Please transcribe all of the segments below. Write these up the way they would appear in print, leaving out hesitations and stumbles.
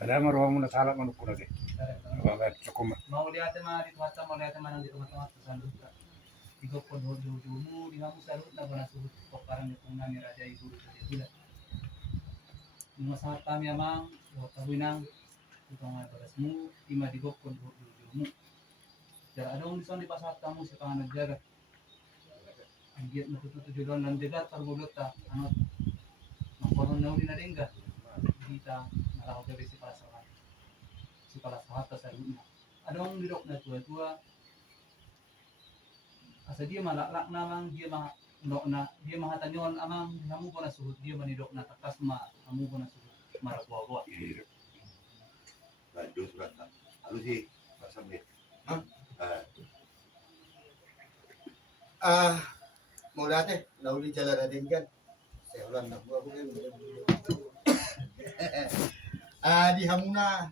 Sadama roho muna salat manukura deh. Baba cukup. Mau lihat mah di tuaca mau lihat mana di rumah-rumah tersandung. Igo pun hujung-hujungmu di kamu salut na bana suhut koparan itong nami raja ibu itu dah. Mga sa kami amang tawinang itong barasmu ima di go pun hujung-hujungmu. Jara adong di pasat kamu si pangan nagjaga. Ang giat natutujuan ng jagat pargulot ta ano makonon na uli na rin ka. Kita nakakagabi si palasahat sa luna. Adong nilok na tua asa dia malaklak namang dia dia mahatanyon amang namu ko na suhut dia manidok na takas namu ko na suhut marakuwa. Lanjut berapa? Lalu sih pasamnya. Mau dati nauli jalan raden kan. Saya ulang nak buat bukan. Di hamuna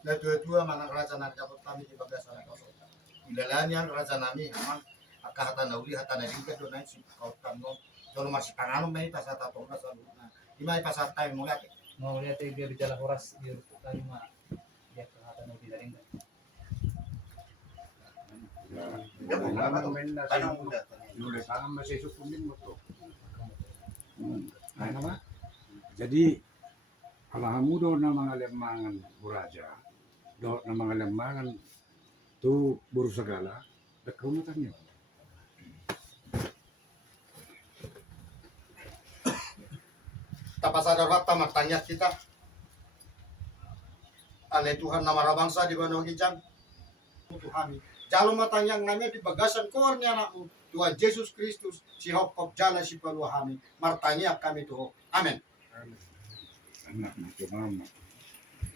na tua mana kerajaan kapot kami di bagasan kosong. Ilalanya kerajaan kami memang akahatan nauli hatan nabi ka doon si kautan mo. Kalau masih panganom may tas ata to sa luna. Di may pasar time mo lati. Mau lihat dia bicara horas dia tadi mah dia kelihatan nauli na rin ka. Ya, Tanam menda tanam muda. Nulis tanam masih sukumin mo to. Ay naman. Jadi alahamu do na mga lemangan buraja, do na mga lemangan tu buru segala, dekrumatan niyo. Tapasadar waktu matanya kita. Ale Tuhan nama rabangsa di bawah kijang. Tuhan. Jalur matanya namanya di bagasan kornya anakmu. Tuhan Yesus Kristus si hokop jalan si peluahami. Martanya kami tuh. Amin. Anak na mama.